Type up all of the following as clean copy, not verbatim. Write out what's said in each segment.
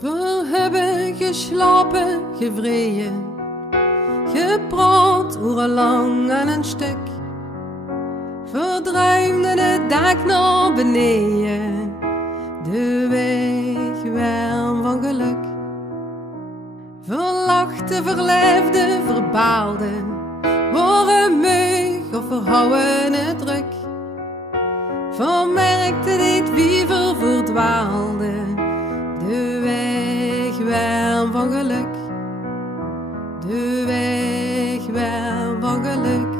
We hebben geslapen, gevreden, gepraat urenlang aan een stuk. Verdruimden het dak naar beneden, de weg warm van geluk. Verlachten, verleefden, verbaalden, worden mug of verhouden het druk. Vermerkte dit wie verdwaalde, de weg warm van geluk. De weg warm van geluk.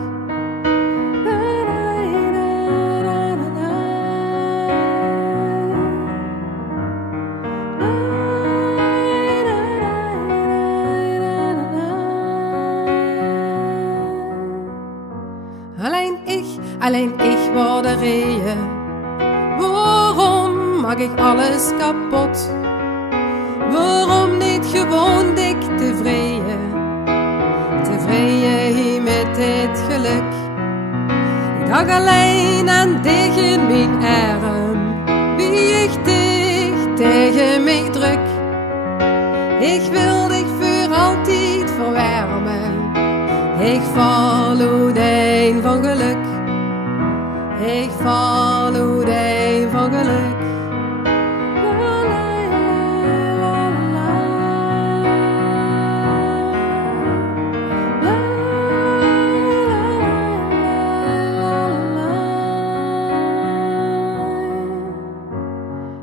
Alleen ik word de reden. Waarom maak ik alles kapot? Waarom niet gewoon dik tevreden? Tevreden met dit geluk. Ik dacht alleen aan tegen mijn arm, wie ik dicht tegen mij druk. Ik wil dich voor altijd verwarmen. Ik val een van geluk. Ik val een van geluk.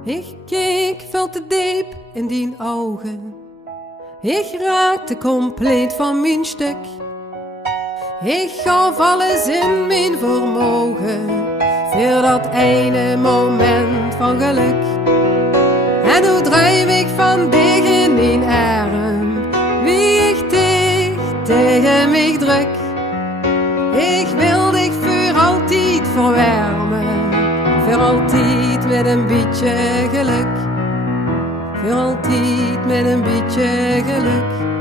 Ik keek veel te diep in die ogen. Ik raakte compleet van mijn stuk. Ik gaf alles in mijn vermogen voor dat ene moment van geluk. En hoe drijf ik van tegen mijn arm, wie ik dicht tegen mij druk. Ik wil dich voor altijd verwarmen, voor altijd met een beetje geluk. Voor altijd met een beetje geluk.